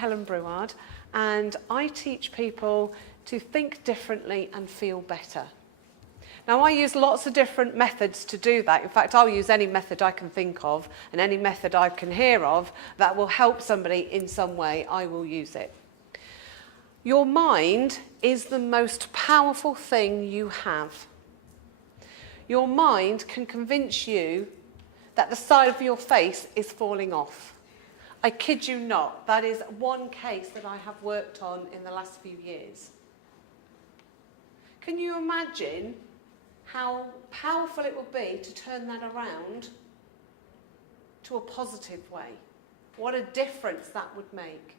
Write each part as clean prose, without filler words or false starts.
Helen Breward, and I teach people to think differently and feel better. Now, I use lots of different methods to do that. In fact, I'll use any method I can think of and any method I can hear of that will help somebody in some way. I will use it. Your mind is the most powerful thing you have. Your mind can convince you that the side of your face is falling off. I kid you not, that is one case that I have worked on in the last few years. Can you imagine how powerful it would be to turn that around to a positive way? What a difference that would make.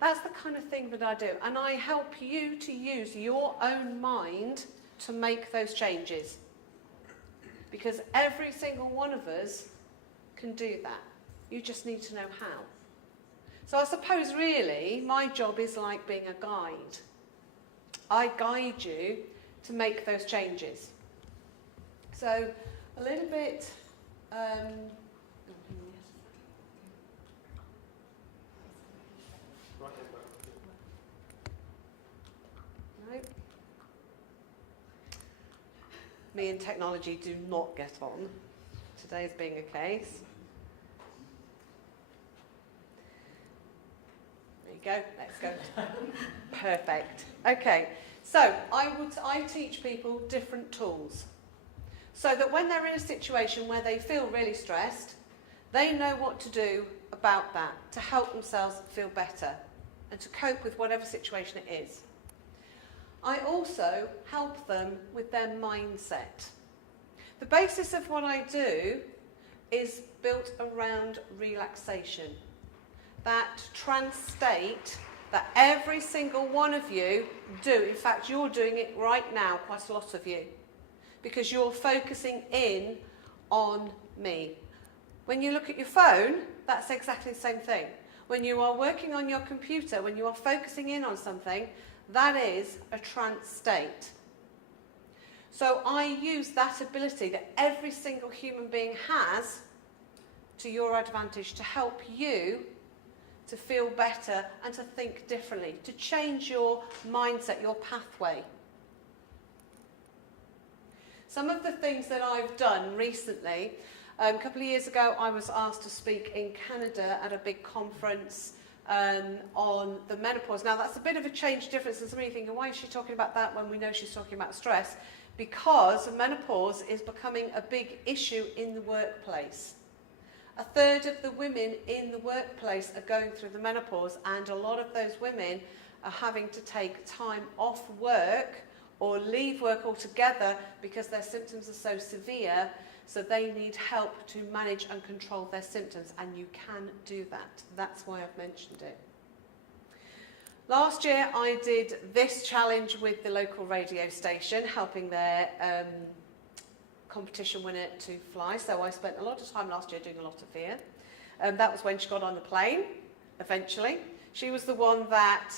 That's the kind of thing that I do, and I help you to use your own mind to make those changes. Because every single one of us can do that. You just need to know how. So I suppose really my job is like being a guide. I guide you to make those changes. So a little bit... Right. Me and technology do not get on. Today's being a case. Go, let's go. Perfect. Okay, so I teach people different tools so that when they're in a situation where they feel really stressed, they know what to do about that to help themselves feel better and to cope with whatever situation it is. I also help them with their mindset. The basis of what I do is built around relaxation. That trance state that every single one of you do. In fact, you're doing it right now, quite a lot of you, because you're focusing in on me. When you look at your phone, that's exactly the same thing. When you are working on your computer, when you are focusing in on something, that is a trance state. So I use that ability that every single human being has to your advantage to help you to feel better and to think differently, to change your mindset, your pathway. Some of the things that I've done recently, a couple of years ago I was asked to speak in Canada at a big conference on the menopause. Now that's a bit of a change difference, and some of you thinking, why is she talking about that when we know she's talking about stress? Because menopause is becoming a big issue in the workplace. A third of the women in the workplace are going through the menopause, and a lot of those women are having to take time off work or leave work altogether because their symptoms are so severe, so they need help to manage and control their symptoms, and you can do that. That's why I've mentioned it. Last year I did this challenge with the local radio station, helping their competition winner to fly. So I spent a lot of time last year doing a lot of fear. That was when she got on the plane, eventually. She was the one that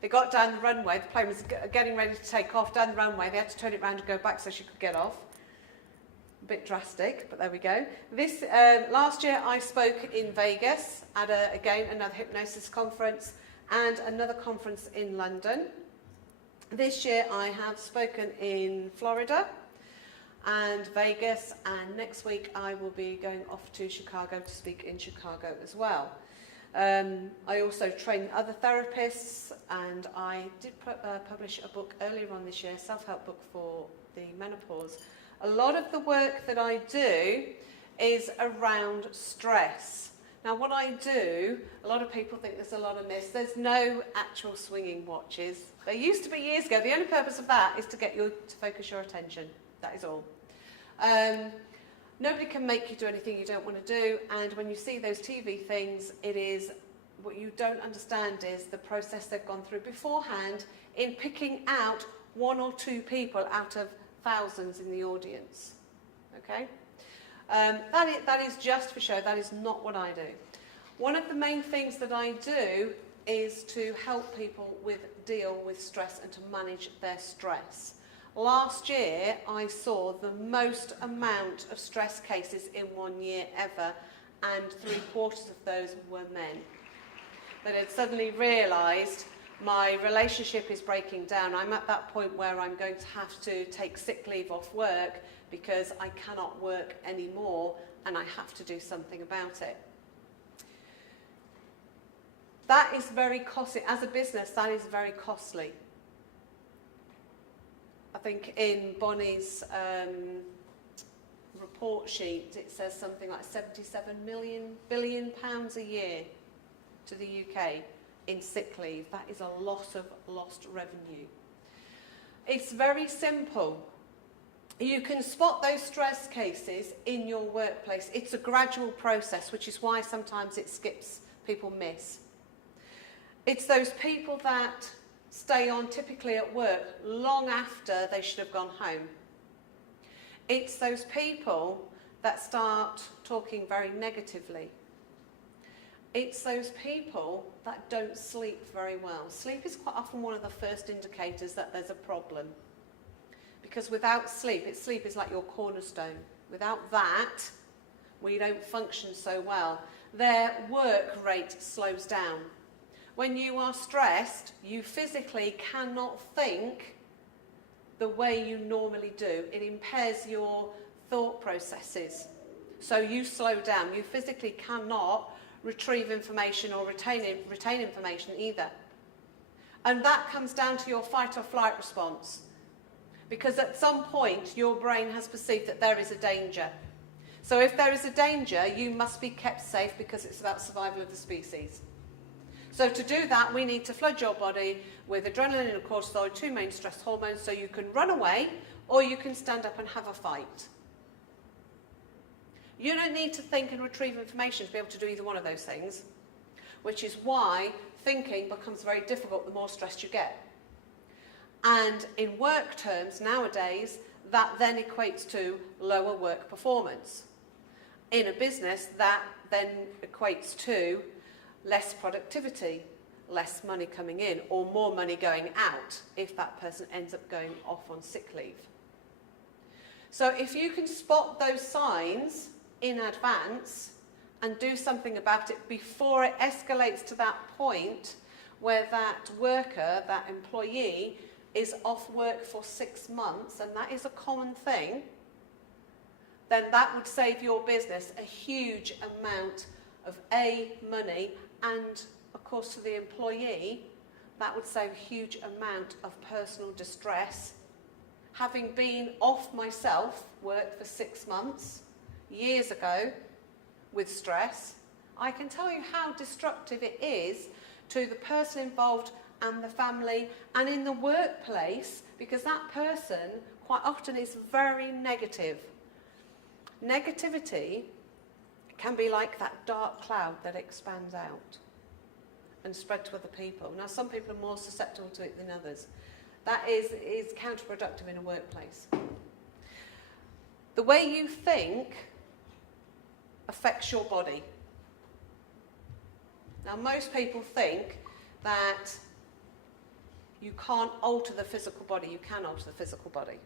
they got down the runway. The plane was getting ready to take off down the runway. They had to turn it around and go back so she could get off. A bit drastic, but there we go. This last year I spoke in Vegas at again another hypnosis conference and another conference in London. This year I have spoken in Florida and Vegas, and next week I will be going off to Chicago to speak in Chicago as well. I also train other therapists, and I did publish a book earlier on this year, self-help book for the menopause. A lot of the work that I do is around stress. Now what I do, a lot of people think there's a lot of myths. There's no actual swinging watches. There used to be years ago. The only purpose of that is to get you to focus your attention. That is all. Nobody can make you do anything you don't want to do, and when you see those TV things, it is what you don't understand is the process they've gone through beforehand in picking out one or two people out of thousands in the audience. Okay? That is just for show. That is not what I do. One of the main things that I do is to help people deal with stress and to manage their stress. Last year, I saw the most amount of stress cases in 1 year ever, and 3/4 of those were men. that had suddenly realised my relationship is breaking down. I'm at that point where I'm going to have to take sick leave off work because I cannot work anymore and I have to do something about it. That is very costly. As a business, that is very costly. I think in Bonnie's report sheet, it says something like 77 billion pounds a year to the UK in sick leave. That is a lot of lost revenue. It's very simple. You can spot those stress cases in your workplace. It's a gradual process, which is why sometimes it skips, people miss. It's those people that stay on typically at work long after they should have gone home. It's those people that start talking very negatively. It's those people that don't sleep very well. Sleep is quite often one of the first indicators that there's a problem. Because without sleep is like your cornerstone. Without that, we don't function so well. Their work rate slows down. When you are stressed, you physically cannot think the way you normally do. It impairs your thought processes. So you slow down. You physically cannot retrieve information or retain information either. And that comes down to your fight or flight response. Because at some point, your brain has perceived that there is a danger. So if there is a danger, you must be kept safe because it's about survival of the species. So to do that, we need to flood your body with adrenaline and cortisol, two main stress hormones, so you can run away or you can stand up and have a fight. You don't need to think and retrieve information to be able to do either one of those things, which is why thinking becomes very difficult the more stressed you get. And in work terms nowadays, that then equates to lower work performance. In a business, that then equates to less productivity, less money coming in, or more money going out if that person ends up going off on sick leave. So if you can spot those signs in advance and do something about it before it escalates to that point where that worker, that employee, is off work for 6 months, and that is a common thing, then that would save your business a huge amount of money, and of course to the employee, that would save a huge amount of personal distress. Having been off myself work for 6 months, years ago, with stress, I can tell you how destructive it is to the person involved and the family and in the workplace, because that person quite often is very negative. Negativity can be like that dark cloud that expands out and spread to other people. Now, some people are more susceptible to it than others. That is counterproductive in a workplace. The way you think affects your body. Now, most people think that you can't alter the physical body. You can alter the physical body.